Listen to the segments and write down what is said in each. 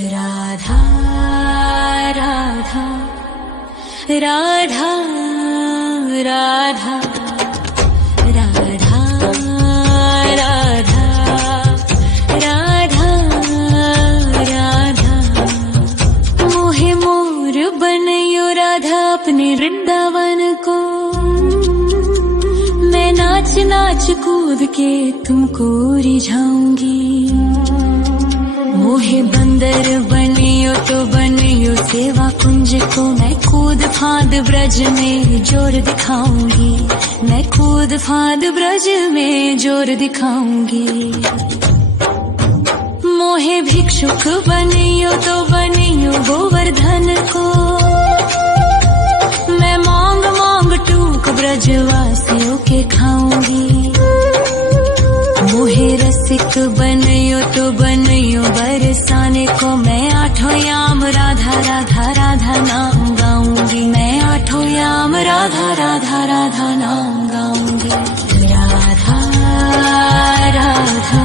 राधा राधा राधा राधा राधा राधा राधा राधा मोहे मोर बनयो राधा अपने वृंदावन को। मैं नाच नाच कूद के तुमको रिझाऊंगी। मोहे बंदर बनियो तो बनियो सेवा कुंज को। मैं कूद फांद ब्रज में जोर दिखाऊंगी। मैं कूद फांद ब्रज में जोर दिखाऊंगी। मोहे भिक्षुक बनियो तो बनियो गोवर्धन को। मैं मांग मांग टूक ब्रजवासियों के खाऊंगी। मोहे रसिक बनियो तो बनियो बरसाने को। मैं आठों याम राधा राधा राधा नाम गाऊंगी। मैं आठों याम राधा राधा राधा नाम गाऊंगी। राधा राधा राधा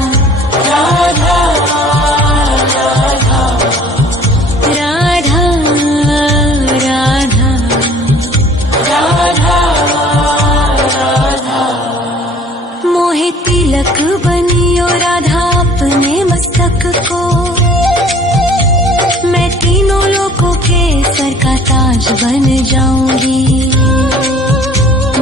राधा राधा राधा राधा मोहे तिलक बनियो राधा अपने मस्तक को। मैं तीनों लोगों के सर का ताज बन जाऊंगी।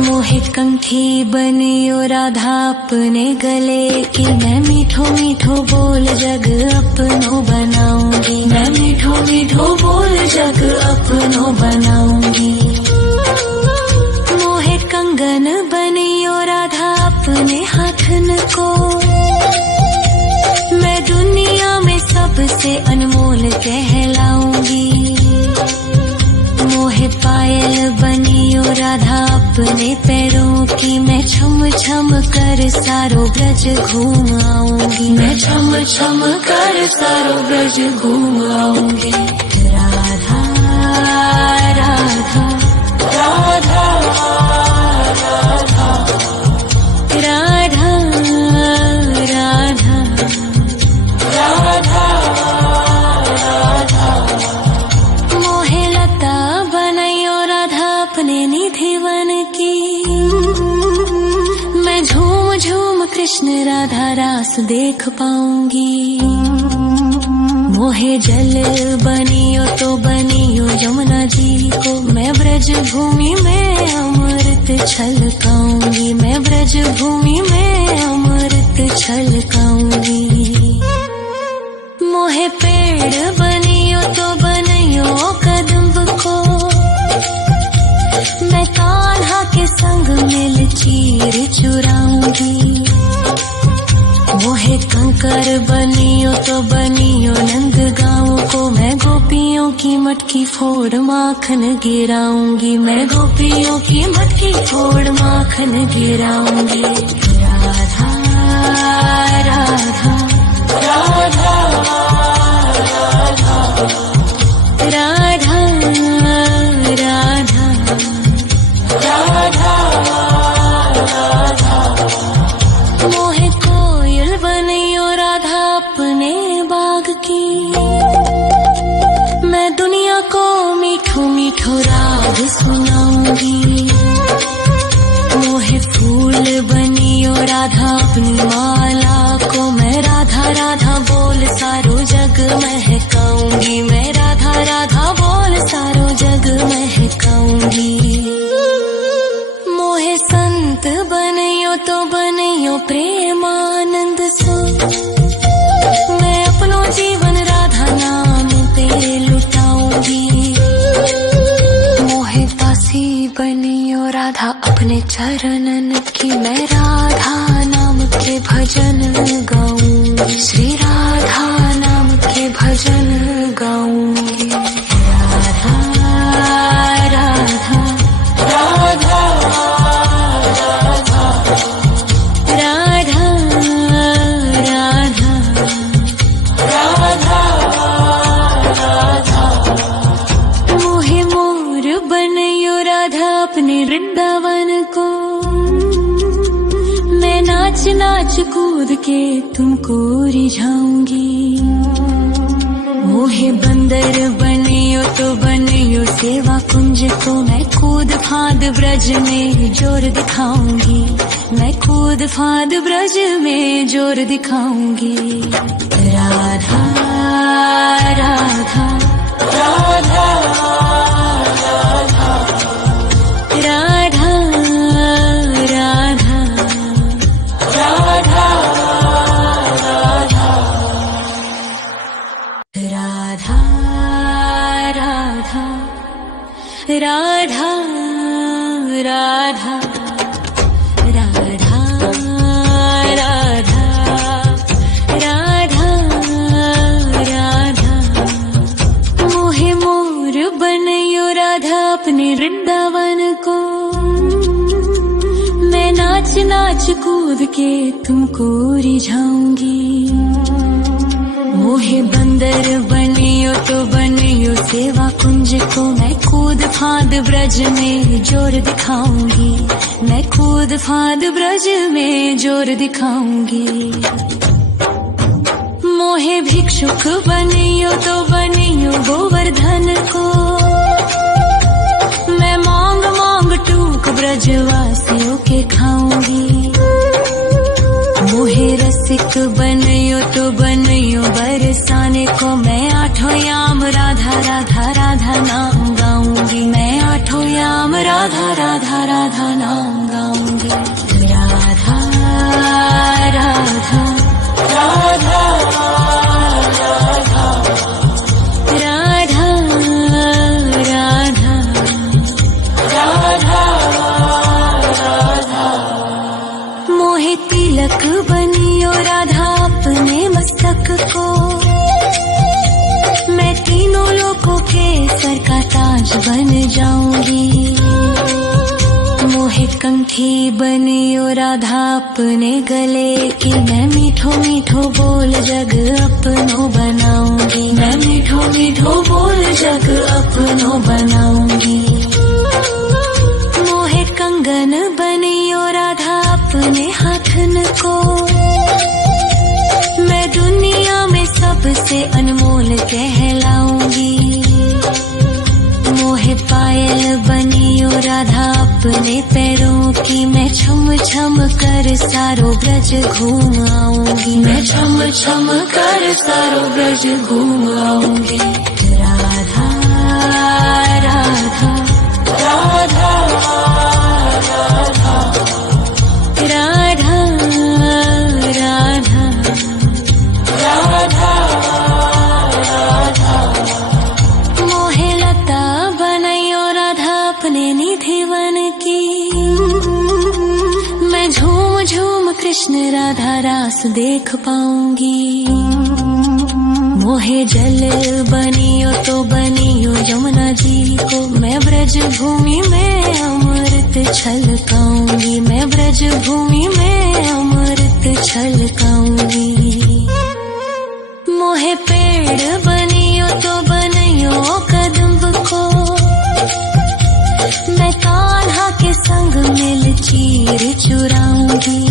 मोहे कंठी बनियो राधा अपने गले की। मैं मीठो मीठो बोल जग अपनो बनाऊंगी। मैं मीठो मीठो बोल जग अपनो बनाऊंगी। मोहे कंगन बनियो राधा अपने हाथन को। मैं दुनिया में सबसे अनमोल कहलाऊंगी। मोहे पायल बनियो राधा अपने पैरों की। मैं छम छम कर सारो ब्रज घूम आऊंगी। मैं छम छम कर सारो ब्रज घूम आऊंगी। राधा राधा राधा राधा राधा राधा राधा राधा मोहे लता बनयो राधा अपने निधि वन की। मैं झूम झूम कृष्ण राधा रास देख पाऊंगी। मोहे जल बनियो तो बनियो यमुना जी को। मैं ब्रज भूमि में अमृत छलकाऊंगी। मैं ब्रज भूमि में अमृत छलकाऊंगी। मोहे पेड़ बनियो तो बनियो कदम्ब को। मैं कान्हा के संग मिल चीर चुराऊंगी। मोहे कंकर बनियो तो बनियो नंद गाँव को। मैं गोपियों की मटकी फोड़ माखन गिराऊंगी। मैं गोपियों की मटकी फोड़ माखन गिराऊंगी। राधा राधा राधा राधा राधा राधा राधा मोहे कोयल बनियो राधा अपने बाग की। मैं दुनिया को मीठो मीठो राग सुनाऊंगी। मोहे फूल बनियो राधा अपनी माला को। मैं राधा राधा बोल सारो जग महकाऊंगी। मैं राधा राधा बोल सारो जग महकाऊंगी। मोहे संत बनियो तो बनियो प्रेमानंद सो। मैं अपनो जीवन राधा नाम पे लुटाऊंगी। मोहे दासी बनियो राधा अपने चरणन की। मैं राधा नाम के भजन गाऊंगी। श्री राधा नाम के भजन गाऊंगी। राधा राधा राधा राधा राधा राधा राधा राधा मोहे मोर बनयो राधा अपने वृंदावन को। मैं नाच नाच कूद के तुमको रिझाऊंगी। मोहे मोहे बंदर बनियो तो बनियो सेवा कुंज को मैं कूद फांद ब्रज में जोर दिखाऊंगी, मैं कूद फांद ब्रज में जोर दिखाऊंगी। राधा राधा राधा राधा राधा राधा राधा राधा राधा राधा राधा राधा राधा राधा राधा मोहे मोर बनयो राधा अपने वृंदावन को, मैं नाच नाच कूद के तुमको रिझाऊंगी। मोहे बंदर बनियो तो बनियो सेवा कुंज को मैं कूद फांद ब्रज में जोर दिखाऊंगी, मैं कूद फांद ब्रज में जोर दिखाऊंगी। मोहे भिक्षुक बनियो तो बनियो गोवर्धन को, मैं मांग मांग टूक ब्रजवासियों के खाऊंगी। मोहे रसिक बनियो तो बनियो बरसाने को, मैं आठों याम राधा राधा राधा नाम गाऊंगी, मैं आठों याम राधा राधा राधा नाम गाऊंगी। राधा राधा राधा राधा राधा राधा राधा मोहे तिलक बनियो राधा अपने मस्तक को, मैं तीनों लोगों के सर का ताज बन जाऊंगी। मोहे कंठी बनियो राधा अपने गले की, मैं मीठो मीठो बोल जग अपनो बनाऊंगी, मैं मीठो मीठो बोल जग अपनो बनाऊंगी। मोहे कंगन बनियो राधा अपने हाथन को, मैं दुनिया में सबसे अनमोल कहलाऊंगी। मोहे पायल बनियो राधा अपने पैरों की, मैं छम छम कर सारो ब्रज घूम आऊंगी, मैं छम छम कर सारो ब्रज घूम आऊंगी। राधा राधा राधा राधा राधा राधा राधा मोहे लता बनयो राधा अपने निधि वन की, मैं झूम झूम कृष्ण राधा रास देख पाऊंगी। मोहे जल बनियो तो बनियो यमुना जी को, मैं ब्रज भूमि में अमृत छलकाऊंगी, मैं ब्रज भूमि में अमृत छलकाऊंगी। मोहे पेड़ बनियो तो बनियो कदम्ब को, मैं कान्हा के संग मिल चीर चुराऊंगी।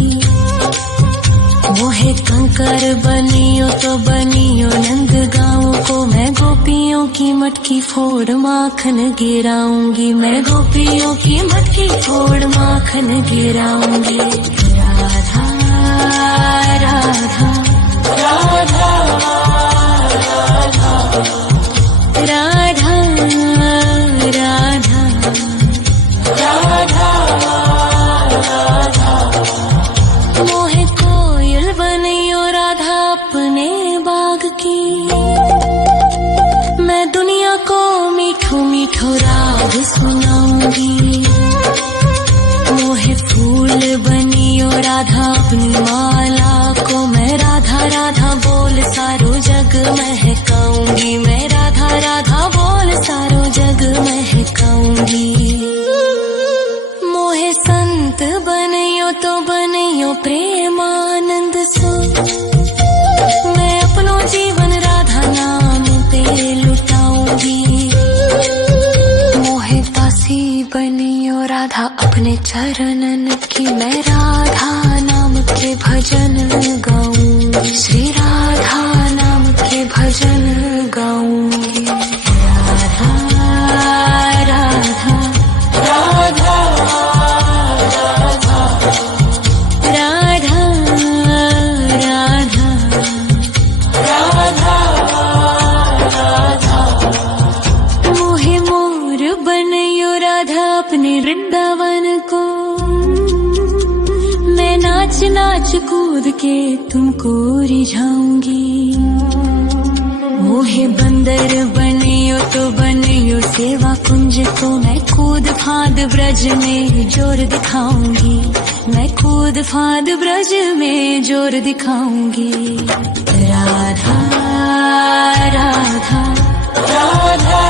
मोहे कंकर बनियो तो बनियो नंद गाँव को, मैं गोपियों की मटकी फोड़ माखन गिराऊंगी, मैं गोपियों की मटकी फोड़ माखन गिराऊंगी। राधा राधा राधा राधा राधा राधा राधा मोहे कोयल बनियो राधा अपने बाग की, मैं दुनिया को मीठो मीठो राग सुनाऊंगी। मोहे फूल बनियो राधा अपनी माला को, मैं राधा राधा बोल सारो जग महकाऊंगी, मैं राधा राधा बोल सारो जग महकाऊंगी। मोहे संत बनियो तो बनियो प्रेमानंद सो, मैं अपनो जीवन राधा नाम पे लुटाऊंगी। मोहे दासी बनियो राधा अपने चरणन की, मैं राधा नाम के भजन गाऊं, श्री राधा नाम के भजन गाऊं। नाच कूद के तुमको रिझाऊंगी। मोहे बंदर बनियो तो बनियो सेवा कुंज को, मैं कूद फांद ब्रज में जोर दिखाऊंगी। मैं कूद फांद ब्रज में जोर दिखाऊंगी। राधा राधा राधा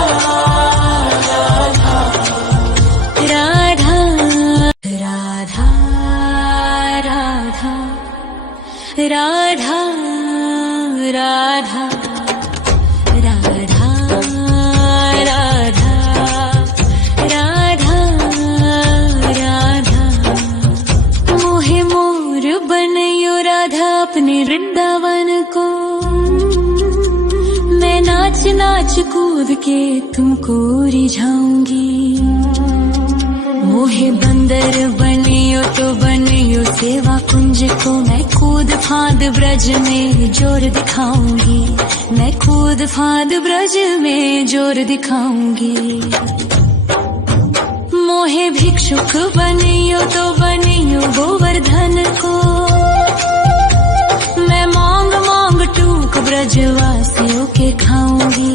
राधा राधा राधा राधा राधा राधा राधा राधा राधा। मोहे मोर बनयो राधा अपने वृंदावन को, मैं नाच नाच कूद के तुमको रिझाऊंगी। मोहे बंदर बनियो तो बनियो सेवा कुंज को, मैं कूद फांद ब्रज में जोर दिखाऊंगी। मैं कूद फांद ब्रज में जोर दिखाऊंगी। मोहे भिक्षुक बनियो तो बनियो गोवर्धन को, मैं मांग मांग टूक ब्रजवासियों के खाऊंगी।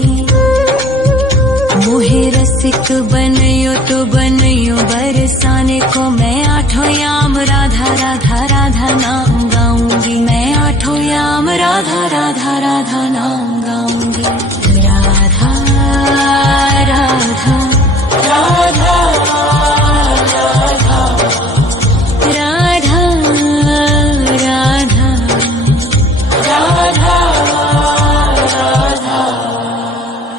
मोहे रसिक बनियो तो बनियो बरसाने को, मैं आठों याम राधा राधा राधा नाम गाऊंगी। मैं आठों याम राधा राधा राधा नाम गाऊंगी। राधा राधा राधा राधा राधा राधा राधा।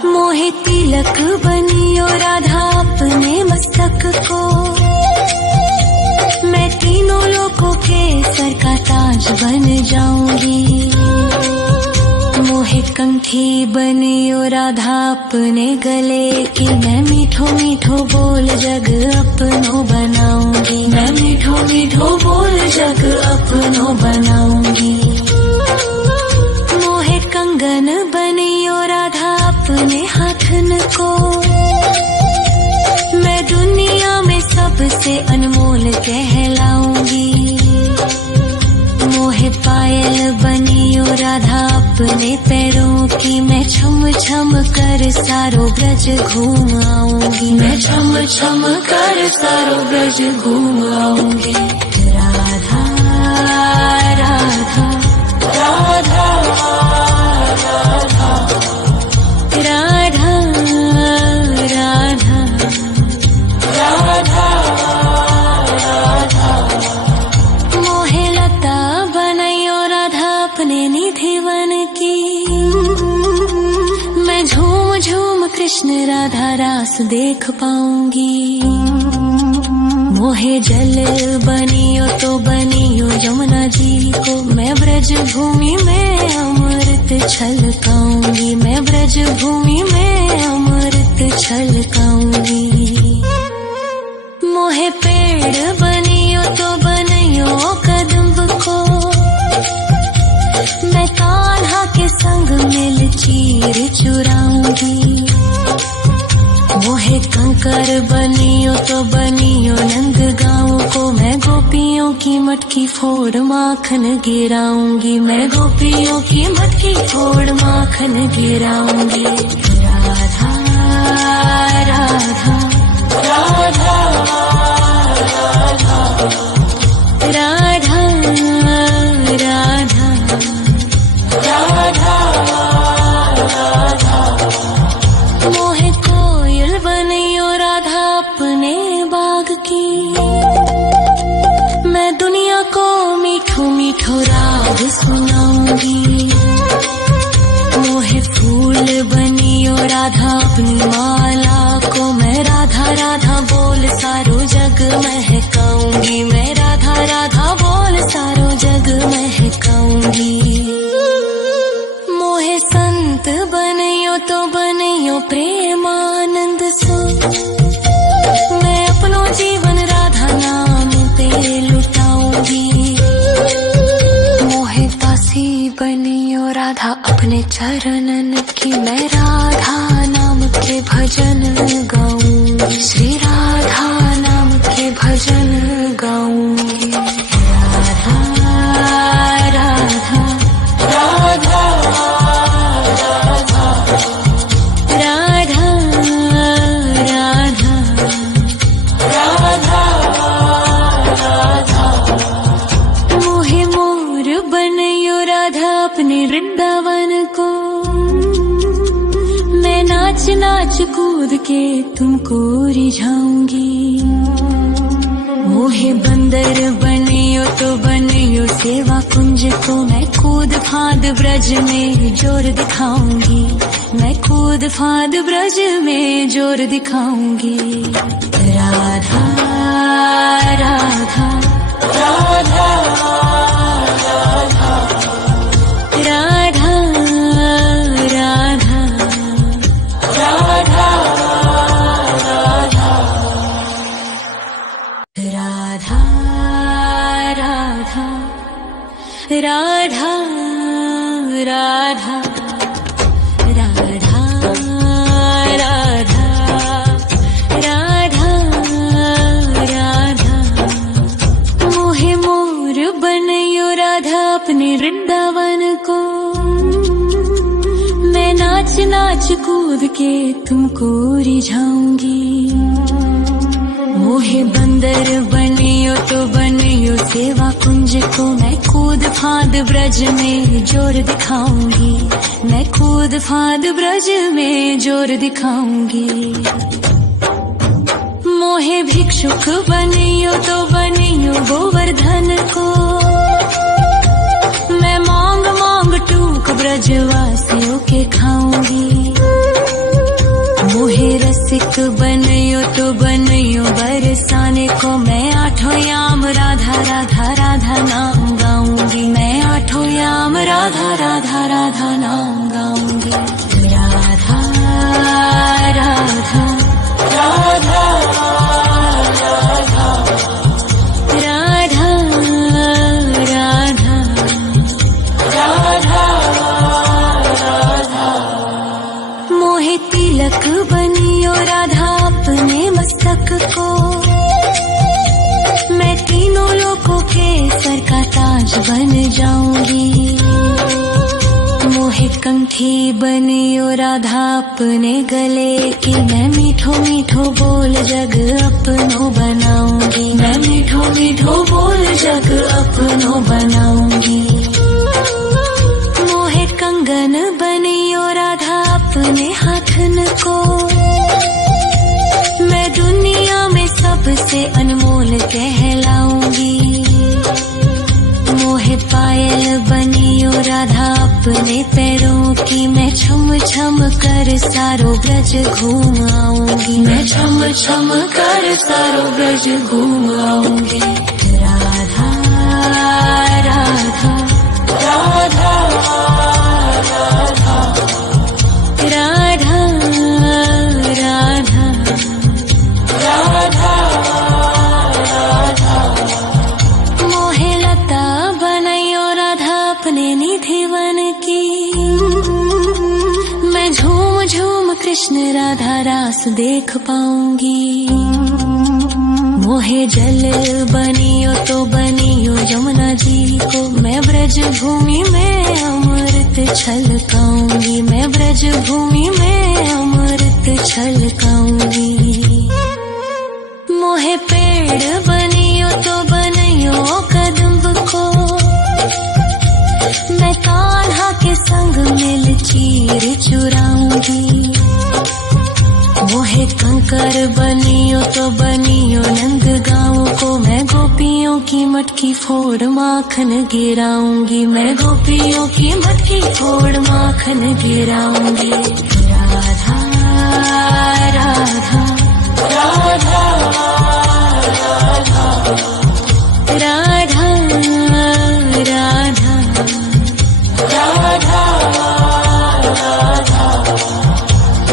मोहे तिलक बनियो राधा अपने मस्तक को, मैं तीनों लोगों के सर का ताज बन जाऊंगी। मोहे कंठी बनियो राधा अपने गले की, मैं मीठो मीठो बोल जग अपनो बनाऊंगी। मैं मीठो मीठो बोल जग अपनो बनाऊंगी। मोहे कंगन बनियो राधा अपने हाथन को, मैं दुनिया में सबसे अनमोल कहलाऊंगी। मोहे पायल बनियो राधा अपने पैरों की, मैं छम छम कर सारो ब्रज घूम आऊंगी। मैं छम छम कर सारो ब्रज घूम आऊंगी। राधा राधा राधा राधा राधा राधा राधा राधा। मोहे लता बनयो राधा अपने निधि वन की, मैं झूम झूम कृष्ण राधा रास देख पाऊंगी। मोहे जल बनियो तो बनियो यमुना जी को, मैं ब्रज भूमि में अमृत छलकाऊंगी। मैं ब्रज भूमि में अमृत छलकाऊंगी। मोहे पेड़ बनियो तो बनियो कदम्ब को, मैं कान्हा के संग मिल चीर चुराऊंगी। मोहे कंकर बनियो तो बनियो नंद गाँव को, मैं गोपियों की मटकी फोड़ माखन गिराऊंगी। मैं गोपियों की मटकी फोड़ माखन गिराऊंगी। राधा राधा राधा राधा राधा राधा राधा। मोहे कोयल बनियो राधा अपने बाग की, मैं दुनिया को मीठो मीठो राग सुनाऊंगी। मोहे फूल बनियो राधा अपनी माला को, मैं राधा राधा बोल सारो जग महकाऊंगी। मैं राधा राधा बोल सारो जग महकाऊंगी। मोहे संत बनियो तो बनियो प्रेमानंद सो, मैं अपनो जीवन राधा नाम पे लुटाऊंगी। मोहे दासी बनियो राधा अपने चरणन की, मैं राधा नाम के भजन गाऊंगी। श्री राधा नाम के भजन गाऊंगी। राधा नाच नाच कूद के तुमको रिझाऊंगी। मोहे बंदर बनियो तो बनियो सेवा कुंज को, मैं कूद फांद ब्रज में जोर दिखाऊंगी। मैं कूद फांद ब्रज में जोर दिखाऊंगी। राधा राधा राधा राधा राधा राधा राधा राधा राधा राधा राधा राधा राधा। मोहे मोर बनयो राधा अपने वृंदावन को, मैं नाच नाच कूद के तुमको रिझाऊंगी। मोहे बंदर बनियो तो बनियो सेवा कुंज को, मैं कूद फांद ब्रज में जोर दिखाऊंगी। मैं कूद फांद ब्रज में जोर दिखाऊंगी। मोहे भिक्षुक बनियो तो बनियो गोवर्धन को, मैं मांग मांग टूक ब्रजवासियों के खाऊंगी। मोहे रसिक बनियो तो बनियो बरसाने को, मैं आठों याम राधा राधा राधा नाम गाऊंगी। मैं आठों याम राधा राधा राधा नाम गाऊंगी। राधा राधा राधा राधा राधा राधा राधा। मोहे तिलक बनियो राधा अपने मस्तक को, मैं तीनों लोगों के सर का ताज बन जाऊंगी। मोहे कंठी बनियो राधा अपने गले की, मैं मीठो मीठो बोल जग अपनो बनाऊंगी। मैं मीठो मीठो बोल जग अपनो बनाऊंगी। मोहे कंगन बनियो राधा अपने हाथन को, मैं दुनिया में सबसे अनमोल कहलाऊंगी। मोहे पायल बनियो राधा अपने पैरों की, मैं छम छम कर सारो ब्रज घूम आऊंगी। मैं छम छम कर सारो ब्रज घूम आऊंगी। राधा राधा राधा राधा राधा राधा राधा राधा। मोहे लता बनयो राधा अपने निधिवन की, मैं झूम झूम कृष्ण राधा रास देख पाऊंगी। मोहे जल बनियो तो बनियो यमुना जी को, मैं ब्रज भूमि में अमृत छलकाऊंगी। मैं ब्रज भूमि में अमृत छलकाऊंगी। मोहे पेड़ बनियो तो बनियो कदम्ब को, मैं कान्हा के संग मिल चीर चुराऊंगी। मोहे कंकर बनियो तो बनियो नंद गाँव को, मैं गोपियों की मटकी फोड़ माखन गिराऊंगी। मैं गोपियों की मटकी फोड़ माखन गिराऊंगी। राधा राधा राधा राधा राधा राधा राधा।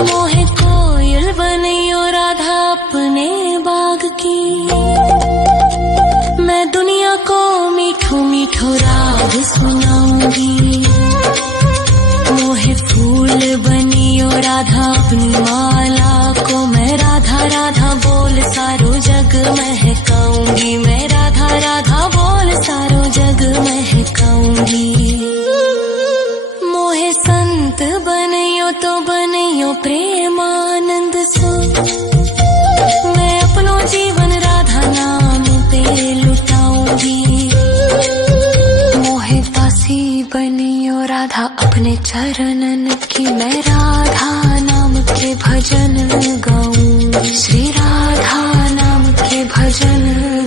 मोहे कोयल बनियो राधा अपने बाग की, मैं दुनिया को मीठो मीठो राग सुनाऊंगी। मोहे फूल बनियो राधा अपनी माला को, मैं राधा राधा बोल सारो जग महकाऊंगी। मैं राधा राधा बोल सारो जग महकाऊंगी। मोहे संत बनियो तो बनियो प्रेमानंद सो, मैं अपनो जीवन राधा नाम पे लुटाऊंगी। मोहे दासी बनियो राधा अपने चरणन की, मैं राधा नाम के भजन गाऊंगी, श्री राधा नाम के भजन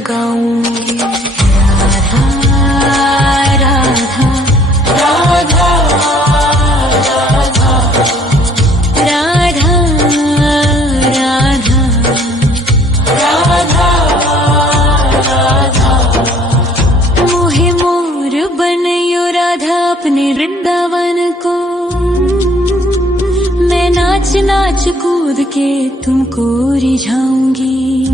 गाऊंगी। राधा राधा राधा राधा राधा राधा राधा मोहे मोर बनयो राधा अपने वृंदावन को। मैं नाच नाच कूद के तुमको रिझाऊंगी।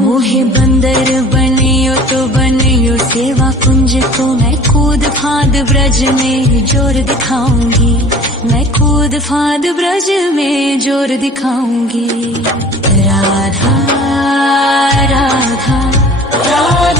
मोहे बंदर बनियो तो बनियो सेवा कुंज को। मैं कूद फांद ब्रज में जोर दिखाऊंगी। मैं कूद फांद ब्रज में जोर दिखाऊंगी। राधा राधा राधा